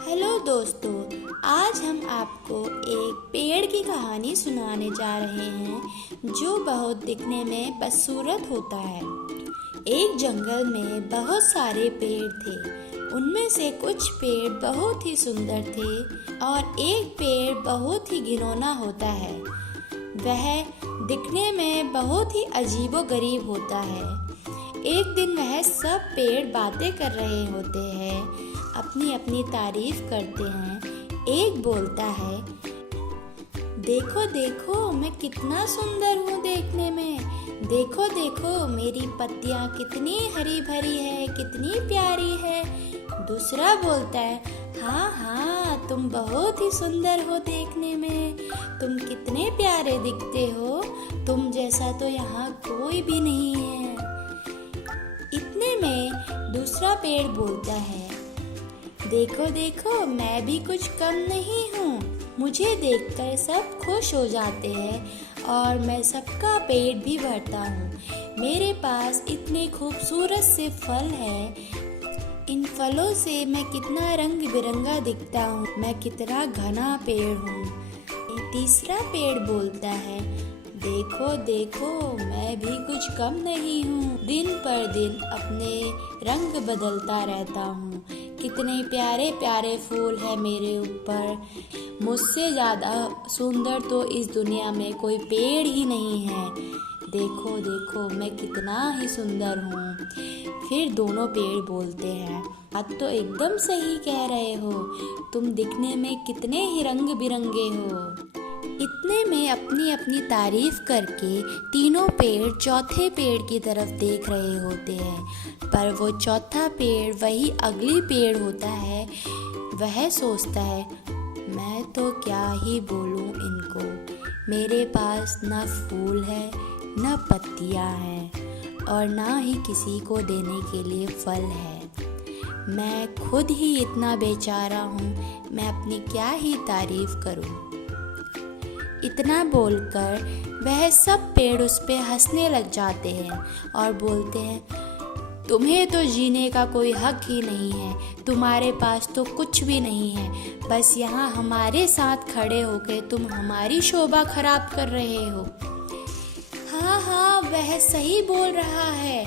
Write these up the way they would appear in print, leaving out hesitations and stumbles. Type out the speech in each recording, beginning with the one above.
Hello दोस्तों, आज हम आपको एक पेड़ की कहानी सुनाने जा रहे हैं जो बहुत दिखने में बदसूरत होता है। एक जंगल में बहुत सारे पेड़ थे। उनमें से कुछ पेड़ बहुत ही सुंदर थे और एक पेड़ बहुत ही घिनौना होता है। वह दिखने में बहुत ही अजीबोगरीब होता है। एक दिन वह सब पेड़ बातें कर रहे होते हैं, अपनी अपनी तारीफ करते हैं। एक बोलता है, देखो देखो मैं कितना सुंदर हूँ देखने में। देखो देखो मेरी पत्तियाँ कितनी हरी भरी है, कितनी प्यारी है। दूसरा बोलता है, हाँ हाँ तुम बहुत ही सुंदर हो देखने में। तुम कितने प्यारे दिखते हो, तुम जैसा तो यहाँ कोई भी नहीं है। इतने में दूसरा पेड़ बोलता है, देखो देखो मैं भी कुछ कम नहीं हूँ। मुझे देखकर सब खुश हो जाते हैं और मैं सबका पेट भी भरता हूँ। मेरे पास इतने खूबसूरत से फल हैं। इन फलों से मैं कितना रंग बिरंगा दिखता हूँ। मैं कितना घना पेड़ हूँ। तीसरा पेड़ बोलता है, देखो देखो मैं भी कुछ कम नहीं हूँ। दिन पर दिन अपने रंग बदलता रहता हूँ। कितने प्यारे प्यारे फूल है मेरे ऊपर। मुझसे ज़्यादा सुंदर तो इस दुनिया में कोई पेड़ ही नहीं है। देखो देखो मैं कितना ही सुंदर हूँ। फिर दोनों पेड़ बोलते हैं, अब तो एकदम सही कह रहे हो। तुम दिखने में कितने ही रंग बिरंगे हो। इतने में अपनी अपनी तारीफ करके तीनों पेड़ चौथे पेड़ की तरफ देख रहे होते हैं। पर वो चौथा पेड़ वही अगली पेड़ होता है। वह सोचता है, मैं तो क्या ही बोलूं इनको। मेरे पास न फूल है, न पत्तियां हैं और ना ही किसी को देने के लिए फल है। मैं खुद ही इतना बेचारा हूँ, मैं अपनी क्या ही तारीफ करूँ। इतना बोलकर वह सब पेड़ उस पे हंसने लग जाते हैं और बोलते हैं, तुम्हें तो जीने का कोई हक ही नहीं है। तुम्हारे पास तो कुछ भी नहीं है। बस यहाँ हमारे साथ खड़े होकर तुम हमारी शोभा खराब कर रहे हो। हाँ हाँ वह सही बोल रहा है।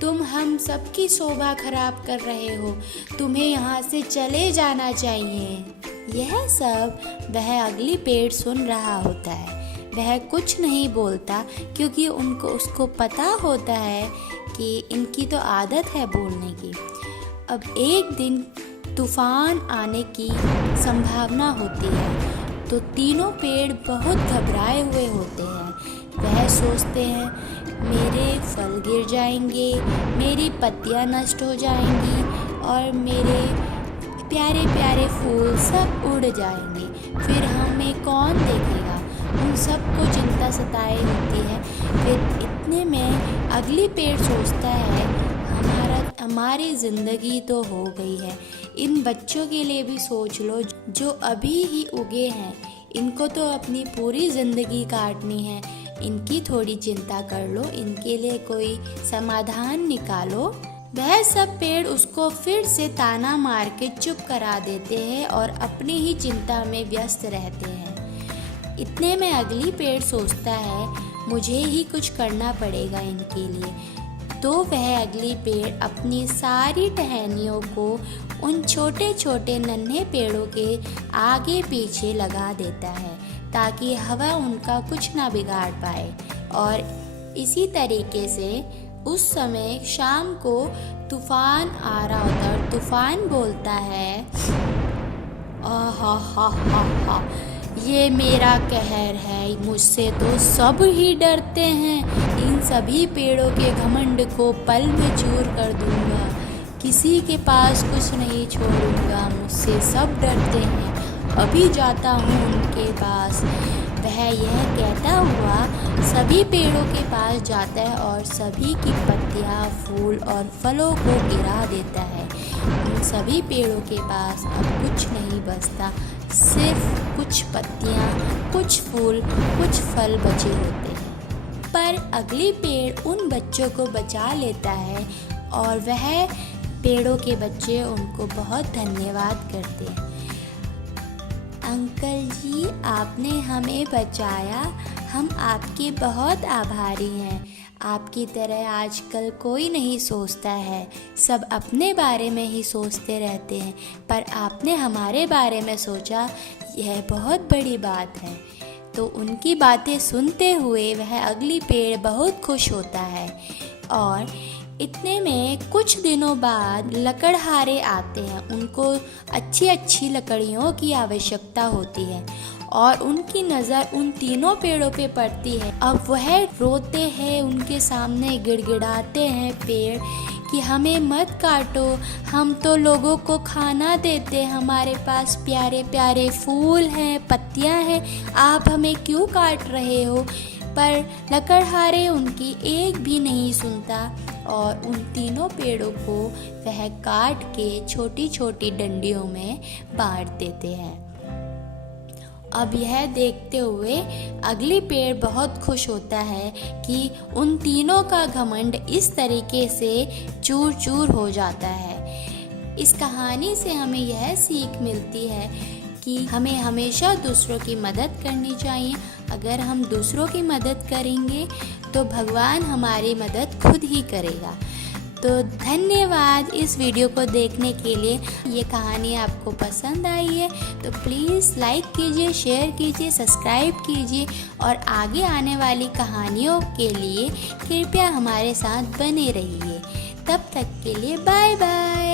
तुम हम सबकी शोभा खराब कर रहे हो। तुम्हें यहाँ से चले जाना चाहिए। यह सब वह अगली पेड़ सुन रहा होता है। वह कुछ नहीं बोलता क्योंकि उसको पता होता है कि इनकी तो आदत है बोलने की। अब एक दिन तूफान आने की संभावना होती है तो तीनों पेड़ बहुत घबराए हुए होते हैं। वह सोचते हैं, मेरे फल गिर जाएंगे, मेरी पत्तियां नष्ट हो जाएंगी और मेरे प्यारे प्यारे फूल सब उड़ जाएंगे। फिर हमें कौन देखेगा। उन सबको चिंता सताए होती है। फिर इतने में अगली पेड़ सोचता है, हमारी ज़िंदगी तो हो गई है। इन बच्चों के लिए भी सोच लो जो अभी ही उगे हैं। इनको तो अपनी पूरी ज़िंदगी काटनी है। इनकी थोड़ी चिंता कर लो, इनके लिए कोई समाधान निकालो। वह सब पेड़ उसको फिर से ताना मार के चुप करा देते हैं और अपनी ही चिंता में व्यस्त रहते हैं। इतने में अगली पेड़ सोचता है, मुझे ही कुछ करना पड़ेगा इनके लिए। तो वह अगली पेड़ अपनी सारी टहनियों को उन छोटे छोटे नन्हे पेड़ों के आगे पीछे लगा देता है ताकि हवा उनका कुछ ना बिगाड़ पाए। और इसी तरीके से उस समय शाम को तूफान आ रहा होता है और तूफान बोलता है, आहा हा हा हा, ये मेरा कहर है। मुझसे तो सब ही डरते हैं। इन सभी पेड़ों के घमंड को पल में चूर कर दूंगा। किसी के पास कुछ नहीं छोड़ूंगा। मुझसे सब डरते हैं। अभी जाता हूँ उनके पास। वह यह कहता हुआ सभी पेड़ों के पास जाता है और सभी की पत्तियाँ, फूल और फलों को गिरा देता है। उन सभी पेड़ों के पास अब कुछ नहीं बचता, सिर्फ कुछ पत्तियाँ, कुछ फूल, कुछ फल बचे होते हैं। पर अगली पेड़ उन बच्चों को बचा लेता है और वह पेड़ों के बच्चे उनको बहुत धन्यवाद करते हैं। अंकल जी, आपने हमें बचाया, हम आपके बहुत आभारी हैं। आपकी तरह आजकल कोई नहीं सोचता है, सब अपने बारे में ही सोचते रहते हैं, पर आपने हमारे बारे में सोचा, यह बहुत बड़ी बात है। तो उनकी बातें सुनते हुए वह अगली पेड़ बहुत खुश होता है। और इतने में कुछ दिनों बाद लकड़हारे आते हैं। उनको अच्छी अच्छी लकड़ियों की आवश्यकता होती है और उनकी नज़र उन तीनों पेड़ों पे पड़ती है। अब वह रोते हैं, उनके सामने गिड़गिड़ाते हैं पेड़ कि हमें मत काटो, हम तो लोगों को खाना देते, हमारे पास प्यारे प्यारे फूल हैं, पत्तियां हैं, आप हमें क्यों काट रहे हो। पर लकड़हारे उनकी एक भी नहीं सुनता और उन तीनों पेड़ों को वह काट के छोटी छोटी डंडियों में बांट देते हैं। अब यह देखते हुए अगली पेड़ बहुत खुश होता है कि उन तीनों का घमंड इस तरीके से चूर चूर हो जाता है। इस कहानी से हमें यह सीख मिलती है कि हमें हमेशा दूसरों की मदद करनी चाहिए। अगर हम दूसरों की मदद करेंगे तो भगवान हमारी मदद खुद ही करेगा। तो धन्यवाद इस वीडियो को देखने के लिए। ये कहानी आपको पसंद आई है तो प्लीज़ लाइक कीजिए, शेयर कीजिए, सब्सक्राइब कीजिए और आगे आने वाली कहानियों के लिए कृपया हमारे साथ बने रहिए। तब तक के लिए बाय बाय।